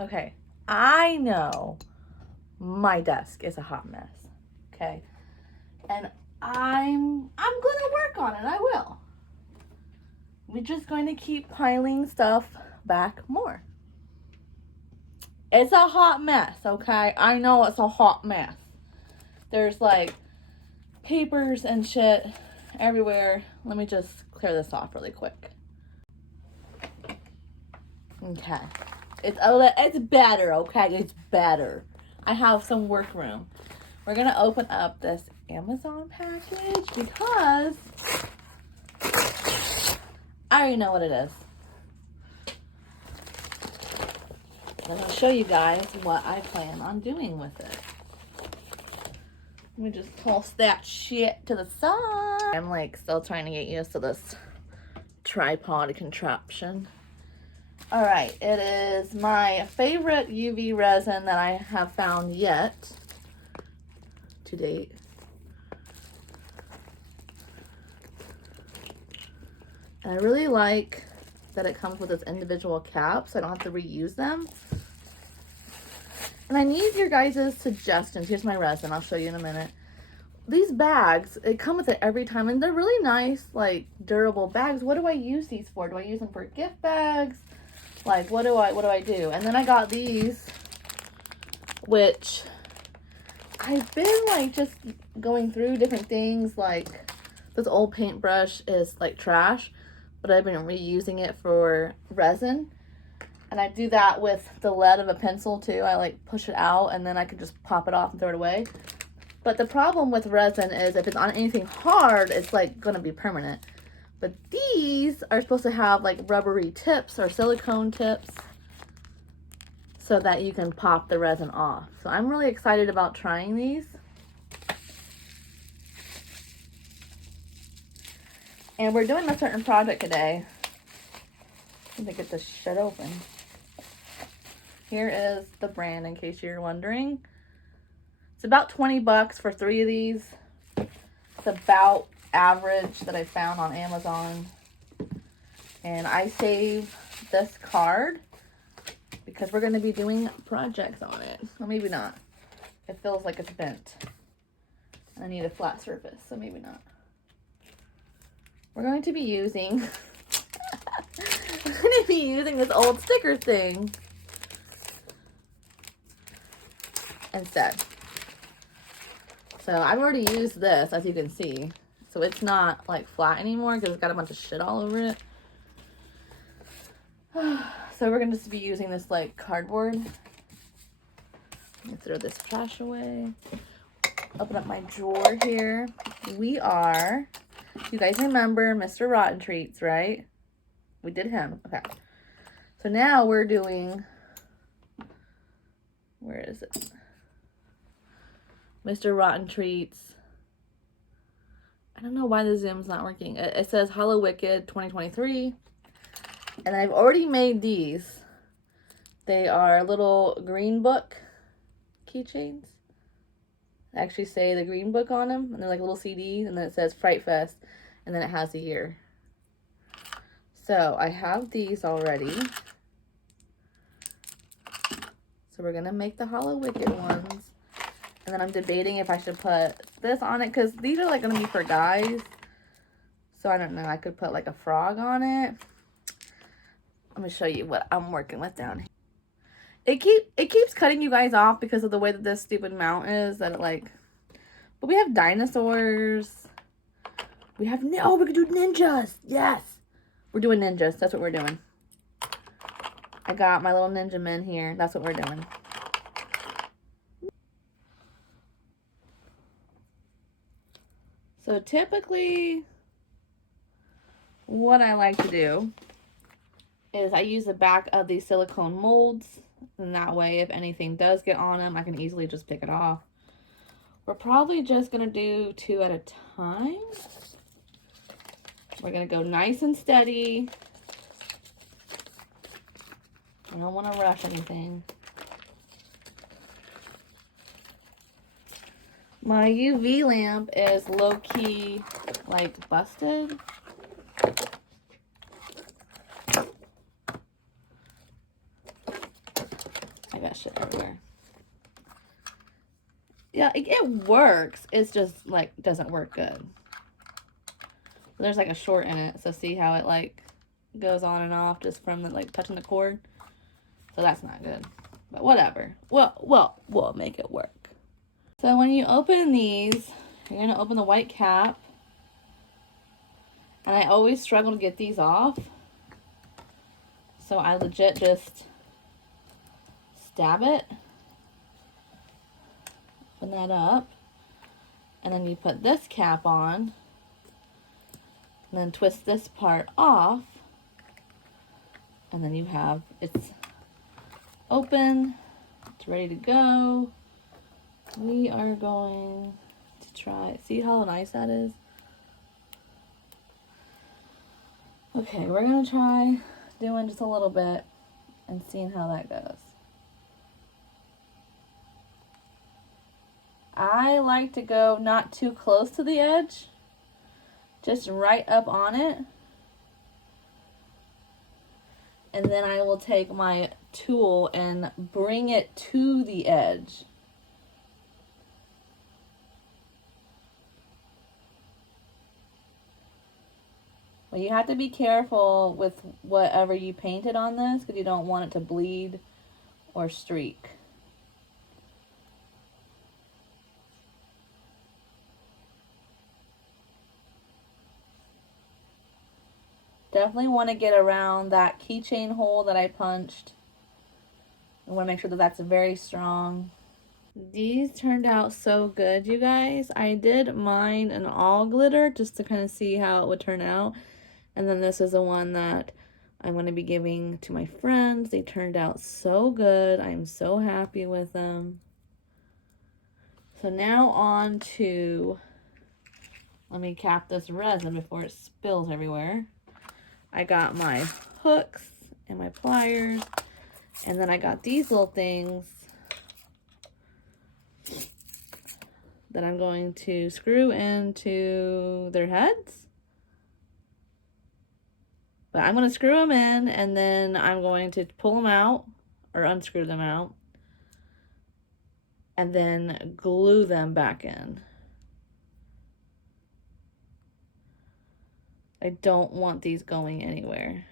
Okay, I know my desk is a hot mess. Okay, and I'm gonna work on it. I will. We're just going to keep piling stuff back more. It's a hot mess, okay? I know it's a hot mess. There's like papers and shit everywhere. Let me just clear this off really quick. Okay. It's better, okay? It's better. I have some work room. We're gonna open up this Amazon package because I already know what it is. I'm gonna show you guys what I plan on doing with it. Let me just toss that shit to the side. I'm like still trying to get used to this tripod contraption. All right, it is my favorite UV resin that I have found yet to date. And I really like that it comes with its individual caps, so I don't have to reuse them. And I need your guys' suggestions. Here's my resin. I'll show you in a minute. These bags, they come with it every time, and they're really nice, like durable bags. What do I use these for? Do I use them for gift bags? Like, what do I do? And then I got these, which I've been like just going through different things. Like this old paintbrush is like trash, but I've been reusing it for resin. And I do that with the lead of a pencil too. I like push it out and then I can just pop it off and throw it away. But the problem with resin is if it's on anything hard, it's like gonna be permanent. But these are supposed to have like rubbery tips or silicone tips so that you can pop the resin off. So I'm really excited about trying these. And we're doing a certain project today. Let me get this shit open. Here is the brand in case you're wondering. It's about 20 bucks for 3 of these. It's about average that I found on Amazon. And I save this card because we're going to be doing projects on it. Or maybe not. It feels like it's bent. I need a flat surface, so maybe not. We're going to be using this old sticker thing instead. So I've already used this, as you can see. So it's not like flat anymore because it's got a bunch of shit all over it. So we're going to just be using this like cardboard. Let me throw this trash away. Open up my drawer here. We are, you guys remember Mr. Rotten Treats, right? We did him. Okay. So now we're doing, where is it? Mr. Rotten Treats. I don't know why the zoom's not working. It says Hallowicked 2023. And I've already made these. They are little green book keychains. They actually say the green book on them. And they're like little CDs. And then it says Fright Fest. And then it has the year. So I have these already. So we're going to make the Hallowicked ones. And then I'm debating if I should put this on it. Because these are like going to be for guys. So I don't know. I could put like a frog on it. Let me show you what I'm working with down here. It keeps cutting you guys off because of the way that this stupid mount is. That it like... But we have dinosaurs. We have... Oh, we could do ninjas. Yes. We're doing ninjas. That's what we're doing. I got my little ninja men here. That's what we're doing. So typically, what I like to do is I use the back of these silicone molds. And that way, if anything does get on them, I can easily just pick it off. We're probably just going to do 2 at a time. We're going to go nice and steady. I don't want to rush anything. My UV lamp is low-key, like, busted. I got shit everywhere. Yeah, it works. It's just like doesn't work good. There's like a short in it, so see how it like goes on and off just from the, like touching the cord. So that's not good. But whatever. We'll make it work. So when you open these, you're gonna open the white cap. And I always struggle to get these off. So I legit just stab it. Open that up. And then you put this cap on. And then twist this part off. And then you have, it's open. It's ready to go. We are going to try, see how nice that is? Okay, we're gonna try doing just a little bit and seeing how that goes. I like to go not too close to the edge, just right up on it. And then I will take my tool and bring it to the edge. Well, you have to be careful with whatever you painted on this because you don't want it to bleed or streak. Definitely want to get around that keychain hole that I punched. I want to make sure that that's very strong. These turned out so good, you guys. I did mine in all glitter just to kind of see how it would turn out. And then this is the one that I'm going to be giving to my friends. They turned out so good. I'm so happy with them. So now on to, let me cap this resin before it spills everywhere. I got my hooks and my pliers. And then I got these little things that I'm going to screw into their heads. But I'm going to screw them in, and then I'm going to pull them out, or unscrew them out, and then glue them back in. I don't want these going anywhere.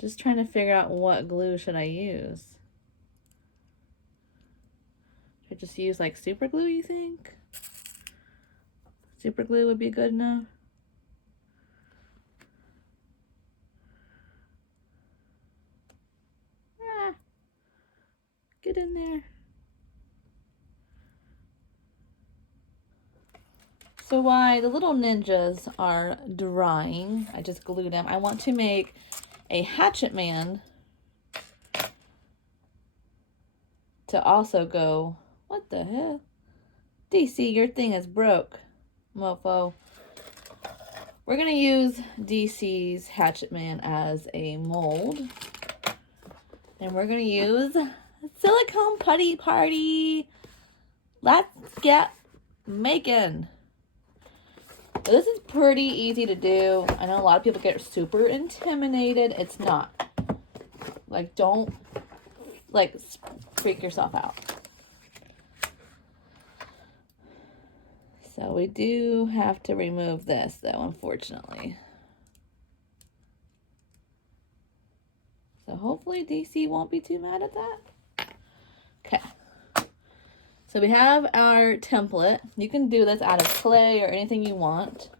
Just trying to figure out what glue should I use. Should I just use like super glue, you think? Super glue would be good enough. Ah, get in there. So while the little ninjas are drying, I just glued them. I want to make a hatchet man to also go. What the hell? DC, your thing is broke, mofo. We're gonna use DC's hatchet man as a mold. And we're gonna use silicone putty party. Let's get making. This is pretty easy to do. I know a lot of people get super intimidated. It's not. Like, don't, like, freak yourself out. So we do have to remove this, though, unfortunately. So hopefully DC won't be too mad at that. Okay. So we have our template. You can do this out of clay or anything you want.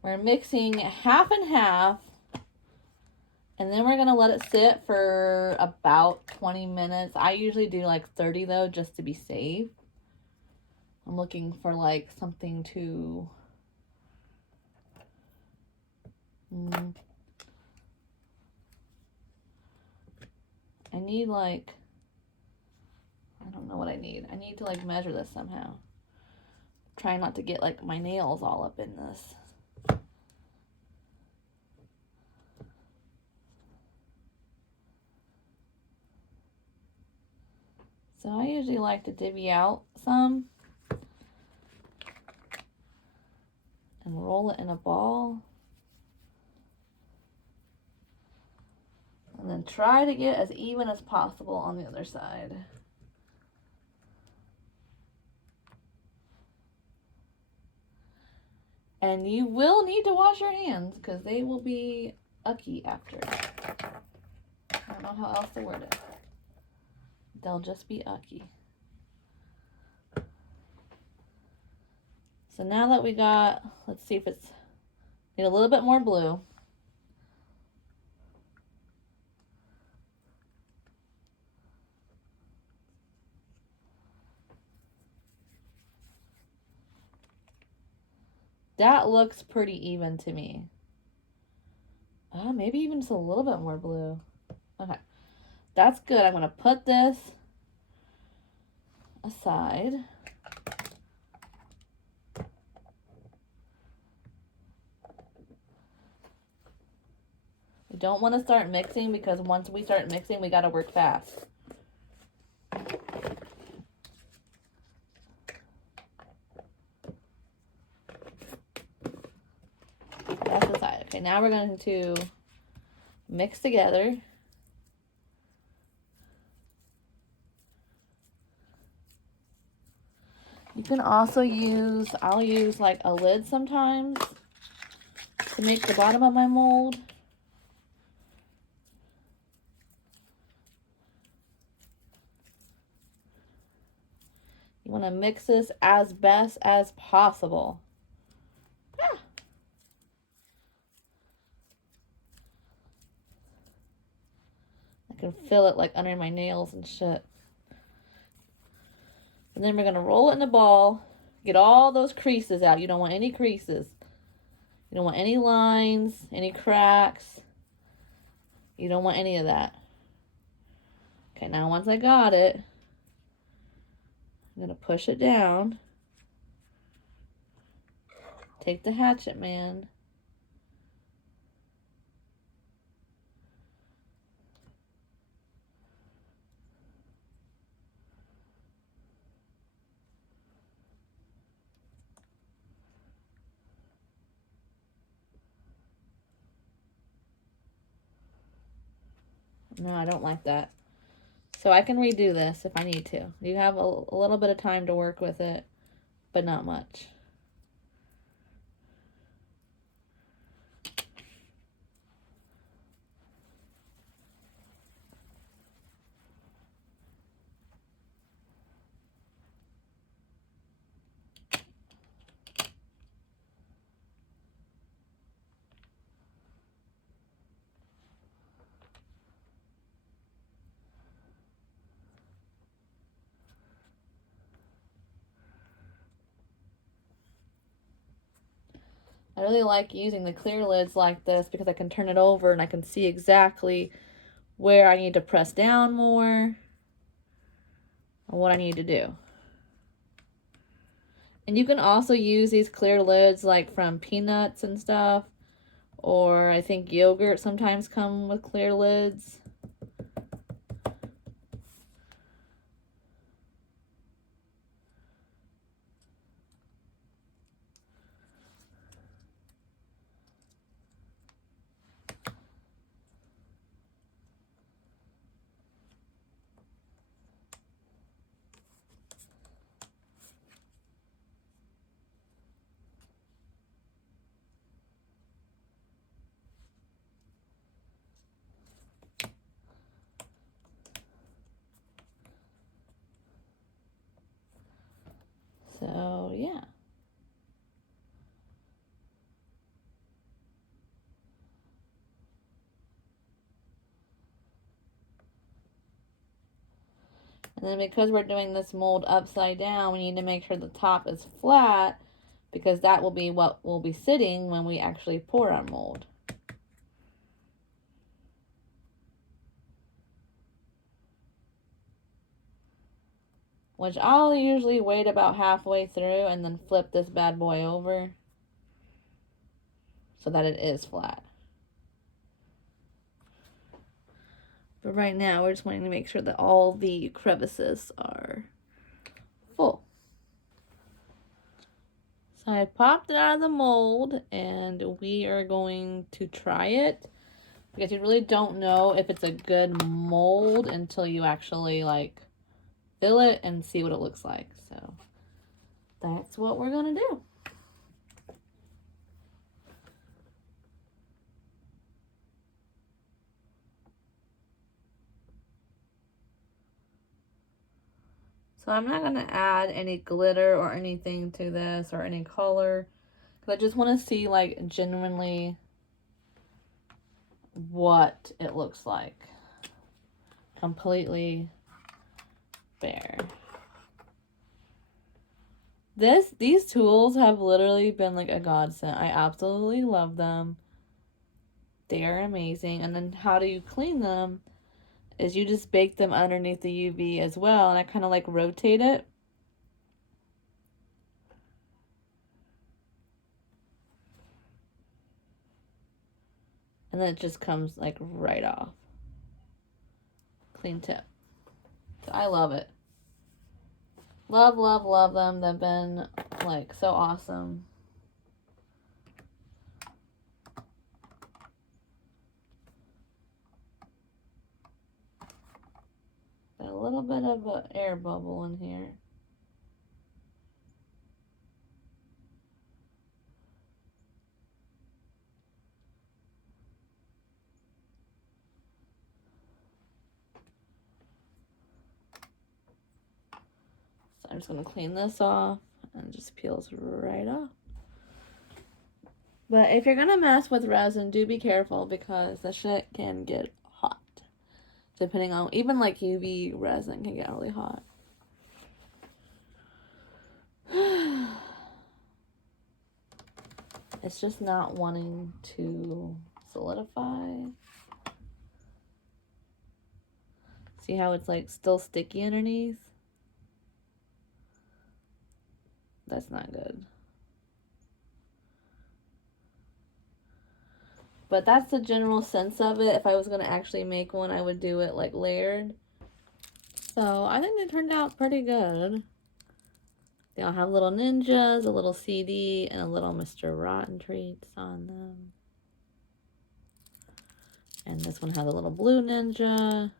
We're mixing half and half. And then we're going to let it sit for about 20 minutes. I usually do like 30 though, just to be safe. I'm looking for like something to... I need like... I don't know what I need. I need to like measure this somehow. Try not to get like my nails all up in this. So I usually like to divvy out some. and roll it in a ball. And then try to get as even as possible on the other side. And you will need to wash your hands because they will be ucky after. I don't know how else to word it. They'll just be ucky. So now that we got, let's see if it's, need a little bit more blue. That looks pretty even to me. Maybe even just a little bit more blue. Okay, that's good. I'm gonna put this aside. We don't want to start mixing because once we start mixing, we gotta work fast. That's the side. Okay, now we're going to mix together. You can also use, I'll use like a lid sometimes to make the bottom of my mold. You want to mix this as best as possible. I can feel it like under my nails and shit. And then we're going to roll it in a ball. Get all those creases out. You don't want any creases. You don't want any lines, any cracks. You don't want any of that. Okay, now once I got it, I'm going to push it down. Take the hatchet, man. No, I don't like that. So I can redo this if I need to. You have a little bit of time to work with it, but not much. I really like using the clear lids like this because I can turn it over and I can see exactly where I need to press down more or what I need to do. And you can also use these clear lids like from peanuts and stuff, or I think yogurt sometimes come with clear lids. So, yeah. And then because we're doing this mold upside down, we need to make sure the top is flat because that will be what will be sitting when we actually pour our mold. Which I'll usually wait about halfway through and then flip this bad boy over so that it is flat. But right now, we're just wanting to make sure that all the crevices are full. So I popped it out of the mold and we are going to try it, because you really don't know if it's a good mold until you actually like fill it and see what it looks like. So that's what we're gonna do. So I'm not gonna add any glitter or anything to this or any color, because I just want to see like genuinely what it looks like. Completely bare. These tools have literally been like a godsend. I absolutely love them. They are amazing. And then how do you clean them is you just bake them underneath the UV as well, and I kind of like rotate it. And then it just comes like right off. Clean tip. So I love it. Love, love, love them. They've been like so awesome. Got a little bit of an air bubble in here. So I'm just going to clean this off, and it just peels right off. But if you're going to mess with resin, do be careful, because the shit can get hot. Depending on, even like UV resin can get really hot. It's just not wanting to solidify. See how it's like still sticky underneath? That's not good. But that's the general sense of it. If I was going to actually make one, I would do it like layered. So I think they turned out pretty good. They all have little ninjas, a little CD, and a little Mr. Rotten Treats on them. And this one has a little blue ninja.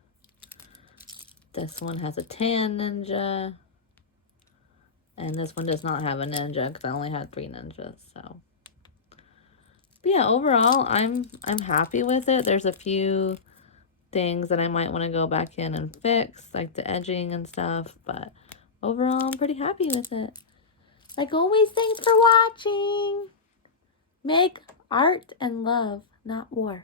This one has a tan ninja. And this one does not have a ninja, because I only had 3 ninjas, so. But yeah, overall, I'm happy with it. There's a few things that I might want to go back in and fix, like the edging and stuff, but overall, I'm pretty happy with it. Like always, thanks for watching. Make art and love, not war.